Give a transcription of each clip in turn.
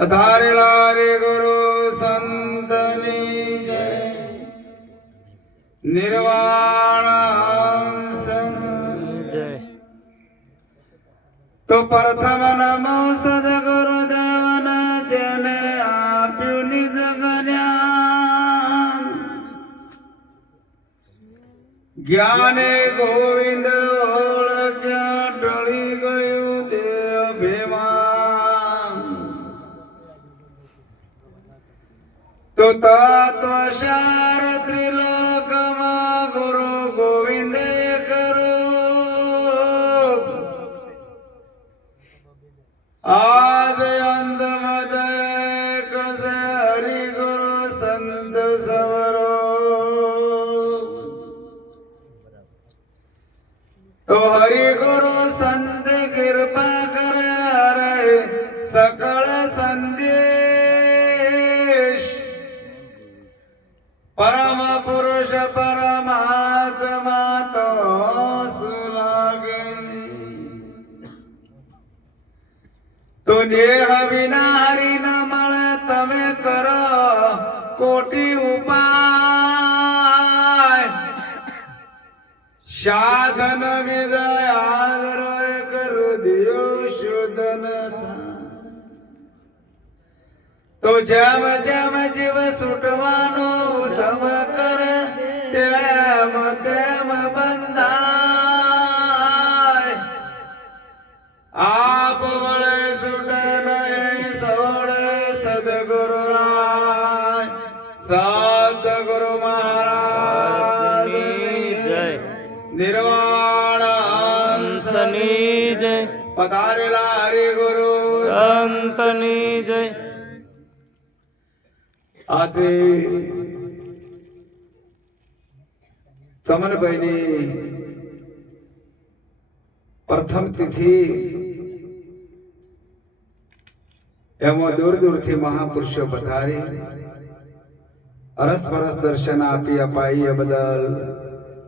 પધારેલા રે ગુરુ સંતની જય નિર્વાણ જય તો પ્રથમ નમો સદગુરુદેવન જેને આપ્યું નિજ જ્ઞાન જ્ઞાને ગોવિંદ ઓળખ્યા ટળી ગયું દેહ અભિમાન તો તત્વસાર ત્રિલોકમાં ગુરુ ગોવિંદે કરું આજ અંત મદ કસે હરિ ગુરુ સંત સવરો તો હરિ ગુરુ સંત કૃપા કરે હરે સકળ સંદેશ પરમ પુરુષ પરમાત્મા તો સુલાગે તો નેહ વિના હરિ ન મળે તમે કરો કોટી ઉપાય સાધન વિજય આદર કરુદિયો શોધન તો જેમ જેમ જીવ છૂટવાનો ઉધમ કરે તેમ તેમ બંધાય આપ વળે છૂટે નહીં સવળે સદગુરુ રાય સદગુરુ મહારાજ જય નિર્વાણ હંસની જય પધારેલા હરિ ગુરુ સંતની જય આજે ચમનભાઈની પ્રથમ તિથિ એમાં દૂર દૂરથી મહાપુરુષો પધારી અરસ પરસ દર્શન આપી અપાઈ એ બદલ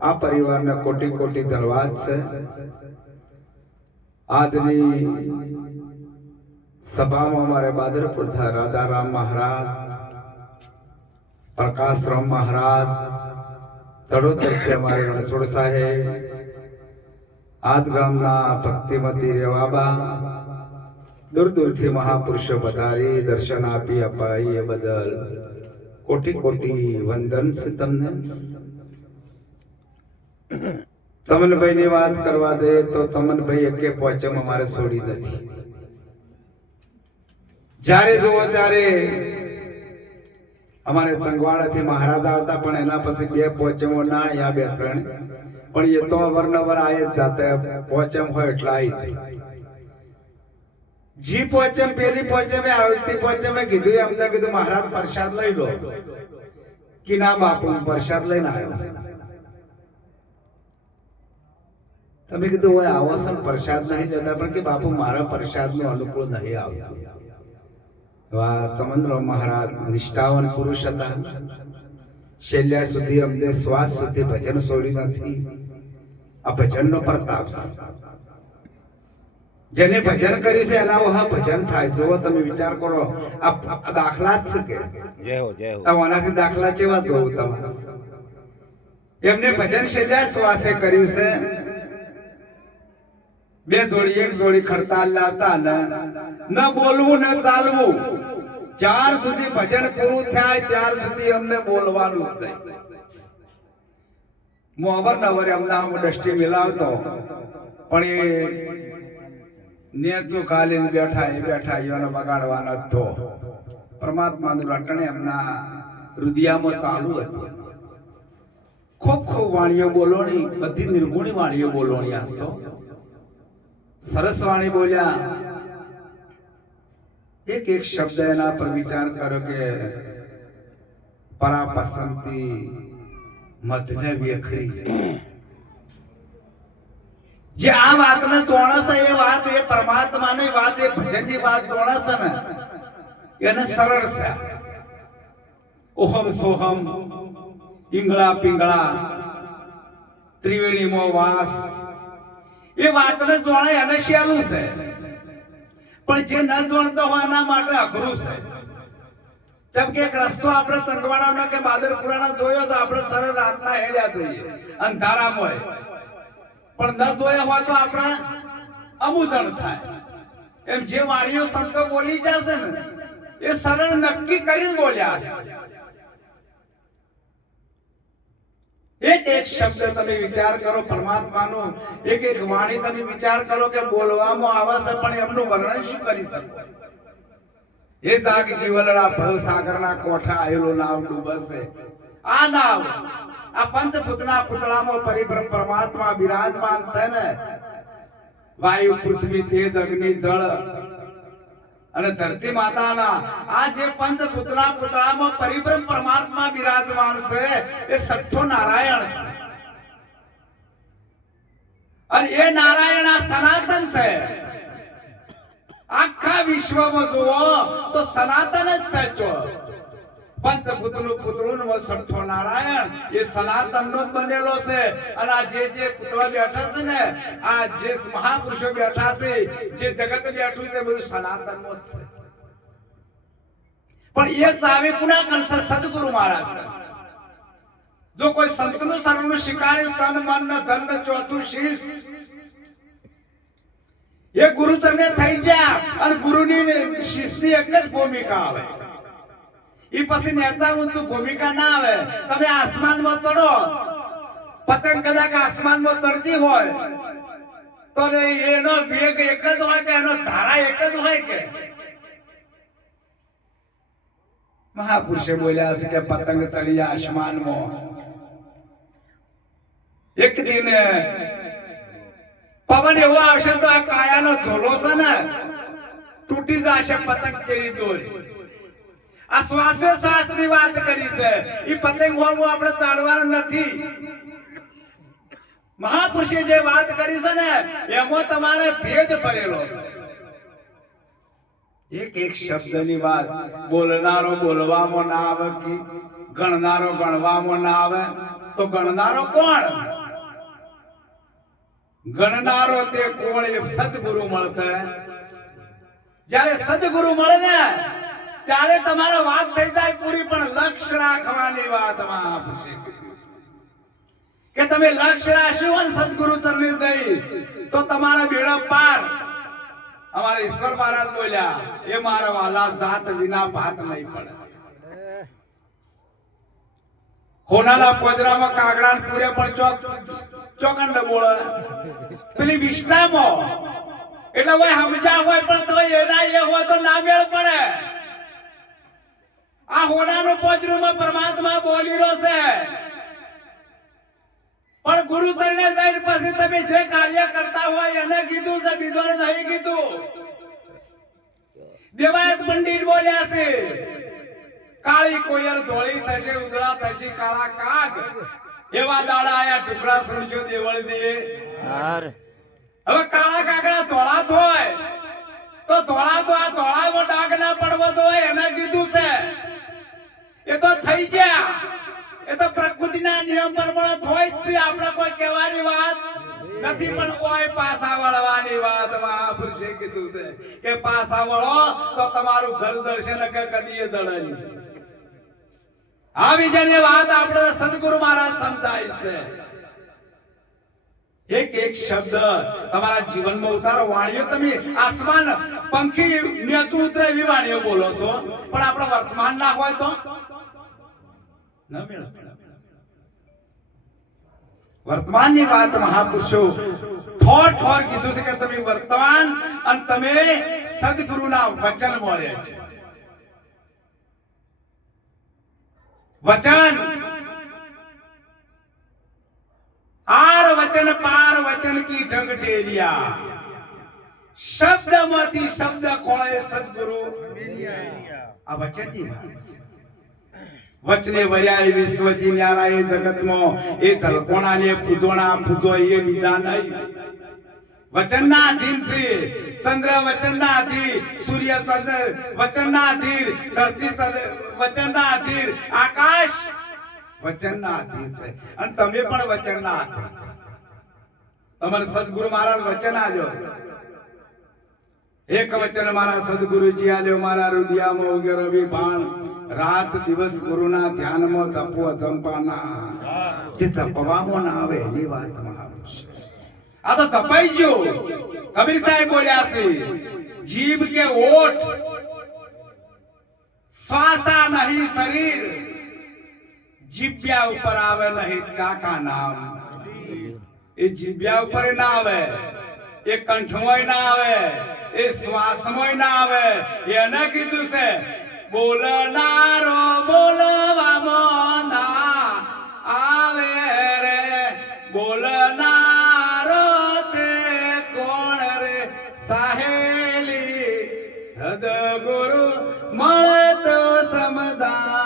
આ પરિવારને કોટી કોટી ધન્યવાદ છે. આજની સભામાં અમારે બાદરપુર રાધારામ મહારાજ, પ્રકાશરામ મહારાજ, ચડોતરથી અમારે રણછોડ સાહેબ, આજ ગામના ભક્તિમતી રેવાબા, દૂર દૂરથી મહાપુરુષો પધારી દર્શન આપી અપાઈ એ બદલ કોટી કોટી વંદન છે તમને. ચમનભાઈ ની વાત કરવા જઈએ તો ચમનભાઈ એકે પોચમ અમારે છોડી નથી. જ્યારે જુઓ ત્યારે અમારે ચંગવાડાથી મહારાજ આવતા પણ એના પછી બે પોચમો ના યા બે ત્રણ પણ એ તો અવરનવર આય જ જાતા પોચમ હોય એટલે આવી જાય. જી પોચમ પેલી પોચમે આવતી પોચમે કીધું અમને કીધું મહારાજ પ્રસાદ લઈ લો કે ના બાપુ પ્રસાદ લઈને આવ્યો. તમે કીધું હોય આવો છો પ્રસાદ નહીં લેતા પણ કે બાપુ મારા પ્રસાદ નું અનુકૂળ નહીં આવતું. ચમનરામ મહારાજ નિષ્ઠાવાન પુરુષ હતા. છેલ્લા સુધી અમને શ્વાસ સુધી ભજન છોડી નથી. આ ભજનનો પ્રતાપ છે. જેને ભજન કર્યું છે એના વહા ભજન થાય. જો તમે વિચાર કરો આ દાખલા જ છે કે આનાથી દાખલા કેવા જોવું તમારે. એમને ભજન છેલ્લા શ્વાસે કર્યું છે. બે જોડી એક જોડી ખડતાલ લાવતા ન બોલવું ન ચાલવું. જ્યાર સુધી ભજન પૂરું થાય ત્યાર સુધી અમને બોલવાનું જ નહીં. હું અવરનવર એમના ડસ્ટી મિલાવતો પણ એ નેચું ખાલી બેઠા એને બગાડવાના તો પરમાત્માનું રટણ એમના હૃદયમાં ચાલુ હતું. ખૂબ ખૂબ વાણીઓ બોલોણી, બધી નિર્ગુણી વાણીઓ બોલોણી. આજ તો સરસ વાણી બોલ્યા. એક એક શબ્દ એના પર વિચાર કરો કે પરા પસંતી મધને વેખરી. જે આ વાતને ચોણસ એ વાત એ પરમાત્માની વાત એ ભજનની વાત ચોણસ ને એને સરળ છે. ઓહમ સોહમ ઈંગળા પિંગળા ત્રિવેણીમાં વાસ એ વાતને જોણે એને શેલું છે. પણ જે ન જોણતો હોય એના માટે અઘરું છે. જેમ કે એક રસ્તો આપણે ચંદવાડાનો કે બાદરપુરાનો જોયો તો આપણે સરળ રાતના હેડ્યા જઈએ અંધારામાં હોય, પણ ન જોયા હોય તો આપણે અમુજણ થાય. એમ જે વાણીઓ શબ્દો બોલી જશે ને એ સરળ નક્કી કરીને બોલ્યા છે. એક એક શબ્દ તમે વિચાર કરો પરમાત્માનો, એક એક વાણી તમે વિચાર કરો કે બોલવામાં આવે છે પણ એમનું વર્ણન શું કરી શકો. એ જાગ જીવલડા ભવસાગરના કોઠા આયેલો નાવ ડૂબશે. આ નાવ આ પંચભૂતના પુતળામાં પરિબ્રહ્મ પરમાત્મા બિરાજમાન છે ને. વાયુ પૃથ્વી તેજ અગ્નિ જળ અને ધરતી માતાના આ જે પંચભૂતના પુતળામાં પરિબ્રહ્મ પરમાત્મા બિરાજમાન છે એ સઠ્ઠો નારાયણ છે. અને એ નારાયણ આ સનાતન છે. આખા વિશ્વમાં જુઓ તો સનાતન જ સાચો. પંચભૂતનું પુતળું સઠ્ઠો નારાયણ એ સનાતનનો જ બનેલો છે. અને આ જે પુતળા બેઠા છે ને, આ જે મહાપુરુષો બેઠા છે, જે જગત બેઠું છે બધું સનાતનનો જ છે. પણ એ ચાવી કુના કરશે? સદગુરુ મહારાજ કરશે. જો કોઈ સંતનું શરણનું શિકારી તન મન ધન ચોથું શીશ એ ગુરુ તમને થઈ જા. અને ગુરુની શિષ્યની એક જ ભૂમિકા આવે. એ પછી નેતા ઊંચું ભૂમિકા ના આવે. તમે આસમાનમાં ચડો, પતંગ કદાચ આસમાનમાં ચડતી હોય તો એનો વેગ એક જ હોય કે એનો ધારા એક જ હોય કે? મહાપુરુષે બોલ્યા છે કે પતંગ ચડી આસમાનમાં, એક દિન પવન એવો આવશે તો આ કાયાનો ઝોલો છે ને તૂટી જશે પતંગ કેરી દોરી. આ શ્વાસે શ્વાસની વાત કરી છે. એ પતંગ હોવું આપણે ચાલવાનું નથી. મહાપુરુષે જે વાત કરી છે ને એમાં તમારે ભેદ ભરેલો છે. એક એક શબ્દની વાત બોલનારો બોલવામાં ના આવે કે ગણનારો ગણવામાં ના આવે તો ગણનારો કોણ? ગણનારો તે કોણ? એ સદગુરુ મળતે. જ્યારે સદગુરુ મળે ને ત્યારે તમારો વાત થઈ જાય પૂરી. પણ લક્ષ્ય રાખવાની વાત મહાપુરુષે કીધી કે તમે લક્ષ્ય રાખ્યું અને સદગુરુ ચરણી દઈ તો તમારા બેડો પાર. અમારા ઈશ્વર મહારાજ બોલ્યા એ મારા વાલા જાત વિના ભાત નહીં પડે. હોનાના પોજરામાં કાગડા પૂરે પણ ચોકંડ બોલે. પેલી વિષ્ણામાં એટલે હોય સમજા હોય પણ તો એના એ હોય તો ના મેળ પડે. આ હોનાનું પોજરુમાં પરમાત્મા બોલી રહ્યો છે. પણ ગુરુ ચરણે જઈને પછી તમે જે કાર્ય કરતા હોય એને કીધું છે, બીજોને નહીં કીધું. દેવાયત પંડિત બોલ્યા છે કાળી કોયલ ધોળી થશે, ઉદળા થશે કાળા કાગ. એવા દાડા આયા ટુકડા સુણજો દેવળ દે. હવે કાળા કાગડા ધોળા હોય તો ધોળા તો આ ધોળામાં ડાઘ ના પડવો તો એને કીધું છે. એ તો થઈ ગયા. એ તો પ્રકૃતિના નિયમ પ્રમાણે થોય જ છે. આપણે કોઈ કહેવાની વાત નથી. પણ કોઈ પાસા વળવાની વાત મહાપુરુષે કીધું છે કે પાસા વળો તો તમારું ઘર દર્શન કે કદી જડે નહીં. આવી જેની વાત આપણે સદગુરુ મહારાજ સમજાય છે. એક એક શબ્દ તમારા જીવનમાં ઉતારો. વાણીઓ તમે આસમાન પંખી નેતું ઉતરે એવી વાણીઓ બોલો છો, પણ આપણો વર્તમાન ના હોય તો વર્તમાનની વાત મહાપુરુષો ઠોર ઠોર કીધું છે કે તમે વર્તમાન અને તમે સદગુરુના વચન મળે છે. વચન આર વચન પાર વચન કી ઢંગ ઢેરિયા. શબ્દમાંથી શબ્દ ખોળે સદગુરુ. આ વચનની વાત છે. વચને વર્યાય વિશ્વથી ન્યારા એ જગતમાં એ ચલકોણાને પૂજોણા પૂજો એ બીજા નહીં. વચનના અધીન છે. ચંદ્ર વચનના અધીન, સૂર્ય ચંદ્ર વચનના અધીન, ધરતી વચનના અધીન, આકાશ વચનના અધીન છે. અને તમે પણ વચનના અધીન છો. તમારે સદગુરુ મહારાજ વચન આલ્યો એક વચન મારા સદગુરુજી આલ્યો મારા રુદિયામાં ઉગેરો વિભાણ રાત દિવસ ગુરુના ધ્યાનમાં જપવો ચંપાના જે જપવામાં ના આવે એની વાત મહાપુરુષ આ તો જપાઈ ગયો કબીર સાહેબ બોલ્યા છે જીભ કે ઓઠ શ્વાસા નહીં શરીર જીભ્યા ઉપર આવે નહીં કાકા નામ એ જીભ્યા ઉપર ના આવે એ કંઠમોય ના આવે એ શ્વાસમોય ના આવે એને કીધું છે બોલનારો બોલવામાં ના આવે રે બોલનારો તે કોણ રે સાહેલી સદગુરુ મળે તો સમજા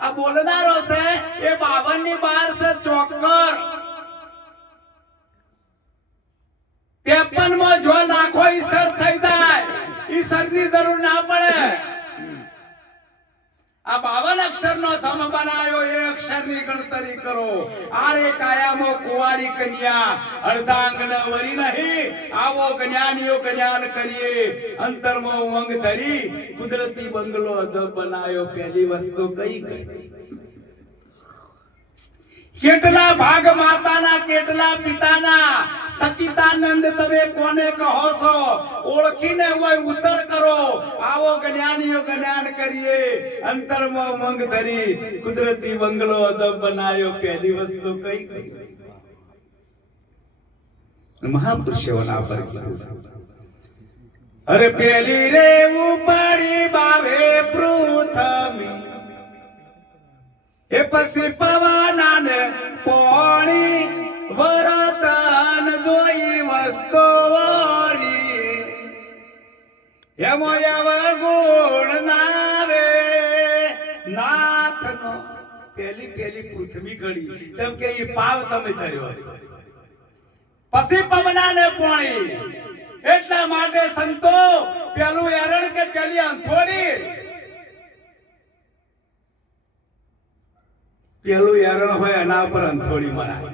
આ બોલનારો છે એ 52 ની 12 છે ચોક્કર 53 માં જો નાખો ઈસર થઈ જાય ઈસર ની જરૂર ના પડે આ 52 અક્ષર નો ધમ બનાયો એ અક્ષર ની ગણતરી કરો આરે કાયામો કુંવારી કન્યા અર્ધાંગન વરી નહીં આવો જ્ઞાનીઓ જ્ઞાન કરીએ અંતરમાં ઉમંગ ધરી કુદરતી બંગલો અજબ બનાયો પહેલી વસ્તુ કઈ કેટલા ભાગ માતાના કેટલા પિતાના સચિતાનંદ તમે કોને કહો છો ઓળખીને હોય ઉત્તર કરો આવો જ્ઞાનીઓ જ્ઞાન કરીએ અંતરમાં ઉમંગ ધરી કુદરતી બંગલો અજબ બનાયો પહેલી વસ્તુ કઈ મહાપુરુષોના પર કીધું અરે પેલી રે ઉપાડી બાવે પૃથ્વી એ પછી પવનાને પોણી વરતન જોઈ વસ્તુ વળી એમો એવ ગુણ નાવે નાથનો પેલી પૃથ્વી ઘડી જેમ કે એ પાવ તમે ધર્યો હશે પછી પવનાને પોણી એટલા માટે સંતો પેલું એરણ કે પેલી અંથોડી પેલું એરણ હોય એના ઉપર અંથોડી મરાય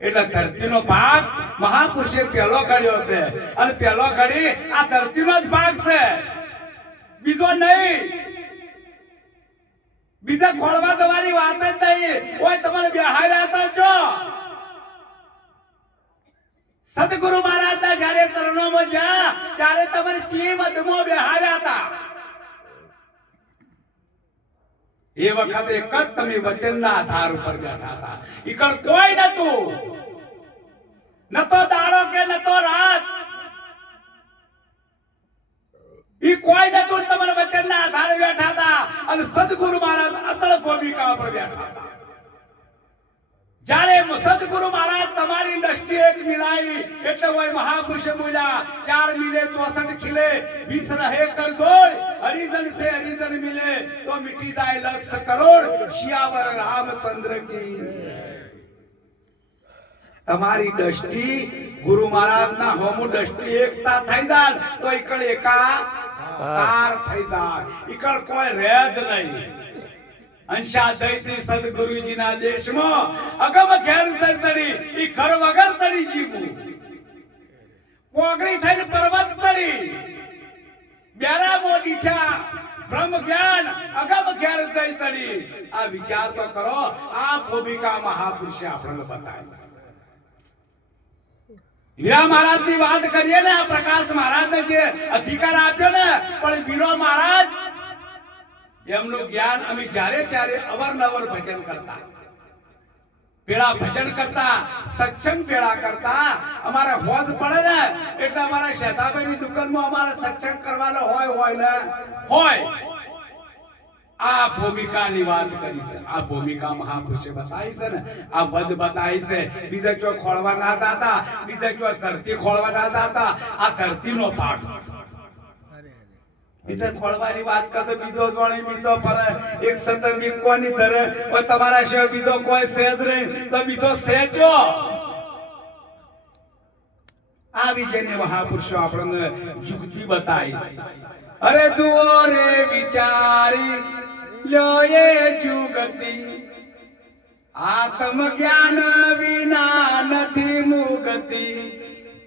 એટલે ધરતીનો ભાગ મહાપુરુષે પેલો કર્યો છે અને પેલો કરી આ ધરતીનો જ ભાગ છે બીજો નહીં બીજા ખોળવા દેવાની વાત જ નહીં ઓય તમારે બેહાર્યા હતા જો સદગુરુ મહારાજના જ્યારે ચરણોમાં ગયા ત્યારે તમારે ચી મધમાં બેહાર્યા હતા એ વખતે એક જ તમે વચનના આધાર ઉપર બેઠા હતા ઈકડ કોઈ નતું નતો દાડો કે નતો રાત ઈ કોઈ નતું તમારા વચનના આધારે બેઠા હતા અને સદગુરુ મહારાજ અતળ ભૂમિકા પર બેઠા હતા જ્યારે સદગુરુ મહારાજ તમારી દ્રષ્ટિ એક મિલાઈ એટલે હોય મહાપુરુષ બોલ્યા 4 મિલે 64 ખીલે 20 રહે કર જોડ હરિજન સે હરિજન મિલે તો મિટી જાય લક્ષ કરોડ શિયાવર રામચંદ્ર કી તમારી દ્રષ્ટિ ગુરુ મહારાજના હોમુ દ્રષ્ટિ એકતા થઈ જાય તો ઈકળ એકાકાર થઈ જાય ઈકળ કોઈ રહે જ નહીં અંશા દૈતી સદગુરુજીના દેશમાં અગમ ઘેર તડી ઈ ઘર વગર તડી જીવું પોગળી થઈને પર્વત તડી બેરા મોડીઠા બ્રહ્મ જ્ઞાન અગમ ઘેર તડી આ વિચાર તો કરો આ ભૂમિકા મહાપુરુષે આપણને બતાવી વીરા મહારાજની વાત કરીએ ને આ પ્રકાશ મહારાજને જે અધિકાર આપ્યો ને પણ વીરો મહારાજ એમનું જ્ઞાન અમે જ્યારે ત્યારે અવારનવાર ભજન કરતા પેલા ભજન કરતા સત્સંગ પેલા કરતા અમારે હોજ પડે ને એટલે અમારા શેતાભાઈની દુકાનમાં અમારે સત્સંગ કરવાનો હોય ને હોય આ ભૂમિકાની વાત કરી છે આ ભૂમિકા મહાપુરુષે બતાવી છે ને આ વદ બતાવી છે બીજા ચો ખોળવા ના જાતા બીજા ચો ધરતી ખોળવા ના જાતા આ ધરતીનો ભાગ છે બીજા ખોળવાની વાત કરતો બીજો જોણી બીજો પર એક સતર બી કોની ધરે ઓ તમારા સિવાય બીજો કોઈ સેજ નહીં તો બીજો સેજો આ વિજયને મહાપુરુષો આપણને જુગતી બતાવી અરે જુઓ રે વિચારી લ્યો એ જુગતી આત્મ જ્ઞાન વિના નથી મુગતી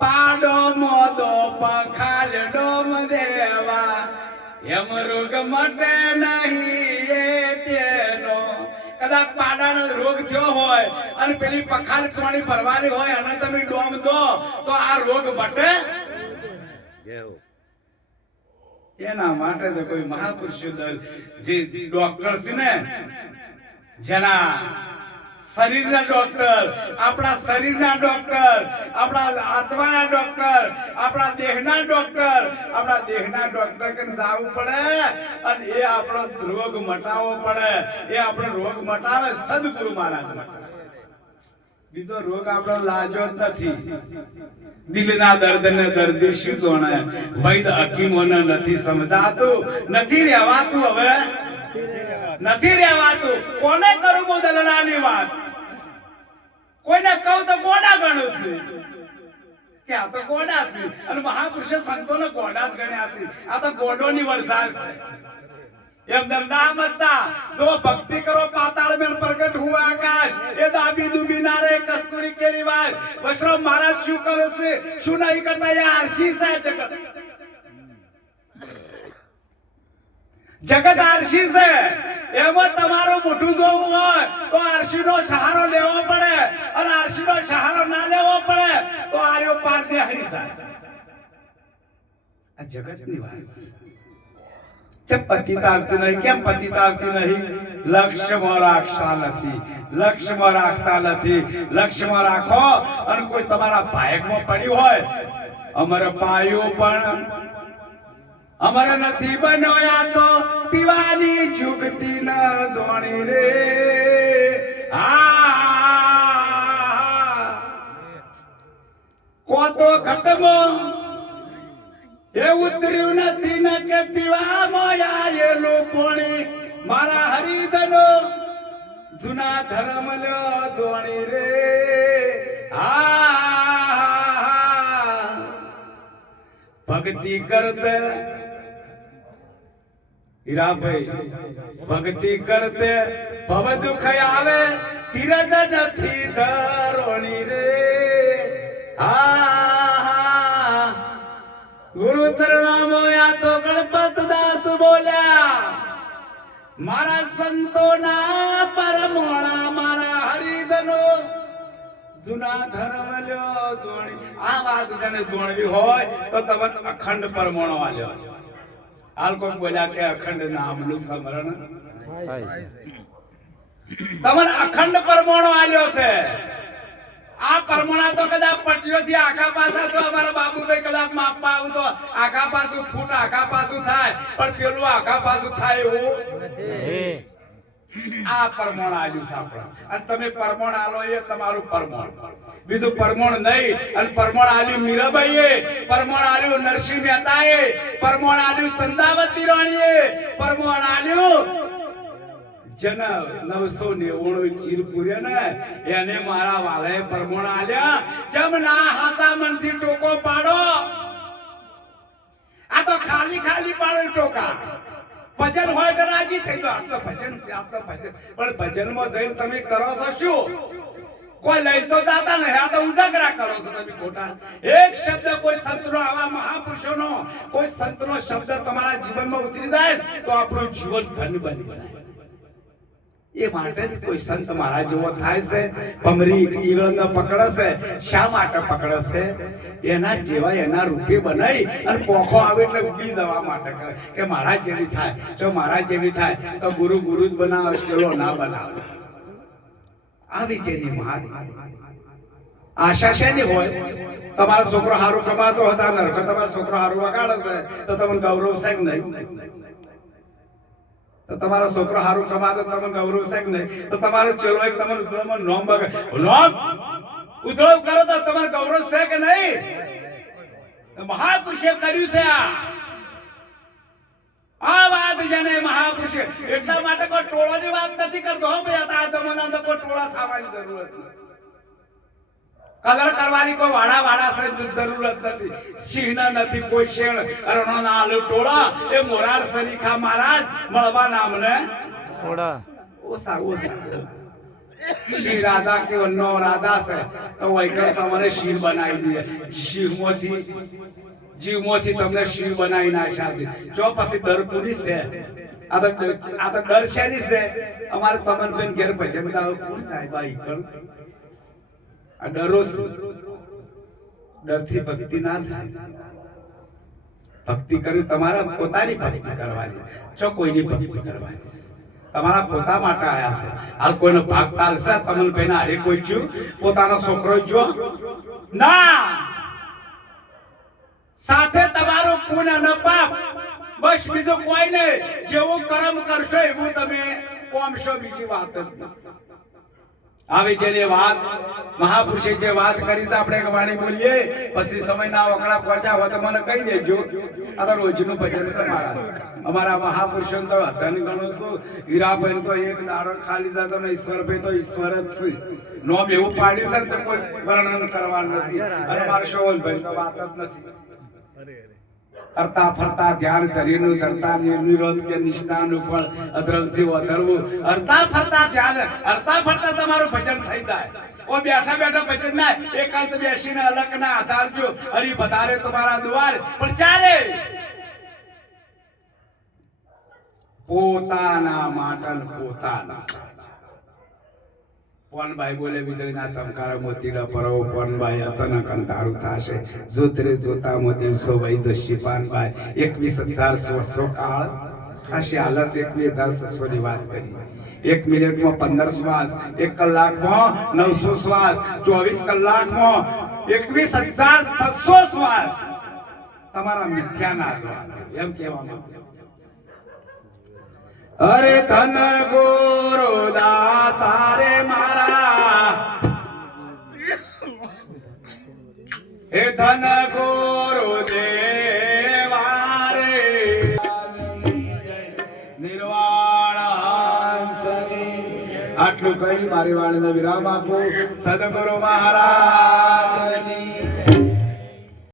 પાડો મોદો પખાલ ડોમ દેવા એમ રોગ મટે નહીં એ તેનો. કદાચ પાડાનો રોગ થયો હોય અને પેલી પખાલ પાણી ભરવાની હોય અને તમે ડોમ દો તો આ રોગ મટે. એના માટે તો કોઈ મહાપુરુષો જે ડોક્ટર છે ને, જેના શરીરના ડોક્ટર, આપણા શરીરના ડોક્ટર, આપણા આત્માના ડોક્ટર, આપણા દેહના ડોક્ટર, આપણા દેહના ડોક્ટર કે જવું પડે અને એ આપણો રોગ મટાવવો પડે. એ આપણો રોગ મટાવે સદગુરુ મહારાજ. બીજો રોગ આપણો લાજો જ નથી. દિલના દર્દને દર્દી શું જોણે, વૈદ હકીમોને નથી સમજાતું, નથી રહેવાતું. હવે નથી રહેવાતું. કોને કરું હું દલડાની વાત? કોઈને કહું તો ગોડા ગણું છું કે આ તો ગોડા છે. અને મહાપુરુષો સંતોને ગોડા જ ગણ્યા છે. આ તો ગોડોની વરસાદ છે. એમ નામ હતા. જો ભક્તિ કરો પાતાળ મેં પ્રગટ હુआ આકાશ, એ દાબી દુબી નારે કસ્તુરી કેરી વાત. વૈષ્ણવ મહારાજ શું કરે છે, શું નહીં કરતા? યાર શીશા જગત, જગત આરસી છે. એમાં તમારું મોઢું જોવું હોય તો આરસી નો સહારો લેવો પડે, અને આરસી નો સહારો ના લેવો પડે તો આર્યો પાર ને હરી જાય. આ જગતની વાત છે. પતિતાવતી નહીં. કેમ પતિતાવતી નહીં? લક્ષ્યમાં રાખતા નથી. લક્ષ્યમાં રાખતા નથી. લક્ષ્યમાં રાખો. અને કોઈ તમારા ભાયકમાં પડ્યું હોય, અમારે પાયું પણ અમારે નથી બન્યો તો પીવાની જુગતી ન જોણી રે. કોતો ઘટમાં એ ઉતર્યું નથી ને કે પીવામાં આયેલું પાણી. મારા હરિધનો જૂના ધર્મ લ્યો જોણી રે. ભક્તિ કરતે હીરાભાઈ, ભક્તિ કરતે ભવ દુઃખ આવે ધીરજ નથી ધરોણી રે. ગુરુ ચરણોમાં તો ગણપત દાસ બોલ્યા, મારા સંતોના પરમોણા મારા હરિધનો જૂના ધર્મ લ્યો જોણી. આ વાત જેને જોણવી હોય તો તમે અખંડ પરમોણો આલ્યો. હાલ કોઈ બોલ્યા કે અખંડ નામનું સ્મરણ, તમને અખંડ પરમોણો આલ્યો છે. આ પરમોણા તો કદાચ પટ્ટીઓથી આખા પાછા તો અમારા બાબુભાઈ કદાચ માપવા આવું તો આખા પાછું ફૂટ આખા પાછું થાય, પણ પેલું આખા પાછું થાય એવું નથી. આ પરમોણ આલ્યું સાંભળો. અને તમે પરમોણ આલો એ તમારું પરમોણ, બીજું પરમોણ નહીં. અને પરમોણ આલ્યું મીરાબાઈએ, પરમોણ આલ્યું નરસિંહ મહેતાએ, પરમોણ આલ્યું ચંદાવતી રાણીએ, પરમોણ આલ્યું જન 999 ચીરપુર્ય ને એને મારા વાલાએ પરમોણ આલ્યા. જમ ના હાથા મનથી ટોકો પાડો. આ તો ખાલી ખાલી પાડો ટોકા. ભજન હોય તો રાજી થઈ જાવ. આ તો ભજન છે, આ તો ભજન. પણ ભજનમાં જઈને તમે કરો છો શું? કોઈ લઈ તો જાતા નહીં. આ તો ઉજાગરા કરો છો તમે ખોટા. એક શબ્દ કોઈ સંતનો, આવા મહાપુરુષોનો કોઈ સંતનો શબ્દ તમારા જીવનમાં ઉતરી જાય તો આપણું જીવન ધન્ય બની જાય. એ માટે જ કોઈ સંત મારા જેવો થાય છે. ભમરી ઈગળને પકડે છે. શા માટે પકડે છે? એના જેવા એના રૂપે બનાવી અને પોખો આવે એટલે ઉડી જવા માટે કરે કે મારા જેવી થાય. જો મારા જેવી થાય તો ગુરુ ગુરુ જ બનાવે, ચલો ના બનાવે. આવી જેની મહાન આશા શેની હોય? તમારો છોકરો સારું કમાતો હતા નરકો, તમારો છોકરો સારું વગાડે છે તો તમને ગૌરવ છે કે નહીં? તો તમારો છોકરો સારું કમાતો તમને ગૌરવ છે કે નહીં? તો તમારો ચલો એક તમારું નોમ બગડે, નોમ ઉધળવ કરો તો તમારે ગૌરવ છે કે નહીં? મહાપુરુષે કર્યું છે આ વાત. જેને મહાપુરુષે, એટલા માટે કોઈ ટોળાની વાત નથી કરતો. હો ભાઈ, આ જમાનામાં તો કોઈ ટોળા થવાની જરૂરત નથી. કદર કરવાની કોઈ વાડા વાડા જરૂરત નથી. સિંહ નથી કોઈ શેણ રણો ના આલુ ટોળા. એ મોરાર સરીખા મહારાજ મળવા નામને ઓછા ઓછા શિવ રાજા કે વનનો રાજા છે તો વૈકલ તમને શિવ બનાવી દે જીવમાંથી તમને શિવ બનાવી નાખ્યા છે જો પછી ડર કોની છે આ તો ડર છે ની છે અમારે તમનબેન ઘેર ભજન ગાવ કોણ થાય ભાઈ કણ આ ડરો ડરથી ભક્તિ ના થાય ભક્તિ કરી તમારા પોતાની ભક્તિ કરવાની જો કોઈની ભક્તિ કરવાની તમારા પોતા માટે આયા છે હાલ કોઈનો ભાગ તાલશે તમને પહેલા હારે કોઈ છું પોતાનો છોકરો જો ના સાથે તમારું પુણ્ય ન પાપ બસ બીજું કોઈ નહીં જેવું કર્મ કરશો એવું તમે પામશો બીજી વાત જ નથી આવી જેની વાત મહાપુરુષે જે વાત કરી છે આપણે વાણી બોલીએ પછી સમયના ઓકળા પહોંચ્યા હોય તો મને કહી દેજો આ તો રોજનું ભજન છે અમારા મહાપુરુષો તો ધન ગણું છું હીરાભાઈ તો એક દાડો ખાલી જતો ને ઈશ્વરભાઈ તો ઈશ્વર જ છે નોમ એવું પાડ્યું છે ને તો કોઈ વર્ણન કરવાનું નથી અને મારા શોભનભાઈ તો વાત જ નથી અર્તા ફરતા ધ્યાન ધરીનું ધરતા નિર્નિરોધ કે નિષ્ઠાનું ફળ અધર્મથી વધરવું અર્તા ફરતા ધ્યાન અર્તા ફરતા તમારું ભજન થઈ જાય ઓ બેઠા બેઠા ભજન ના એકાંત બેસીને અલગ ના આધારજો હરી વધારે તમારા દ્વાર પણ ચાલે પોતાના માટન પોતાના પોનભાઈ બોલે વીજળીના ચમકારા મોતીડા પરવો પોનભાઈ અચાનક અંધારું થશે જોતરે જોતામાં દિવસો વહી જશે પાનભાઈ 21,600 કાળ થશે આલસ 21,600 ની વાત કરી 1 મિનિટમાં 15 શ્વાસ 1 કલાકમાં 900 શ્વાસ 24 કલાકમાં 21,600 શ્વાસ તમારા મિથ્યાના એમ કહેવામાં અરે ધન ગુરુ દાતારે મારા હે ધન ગુરુ દેવારે નિર્વાણ આટલું કહી મારી વાણીને વિરામ આપો સદગુરુ મહારાજ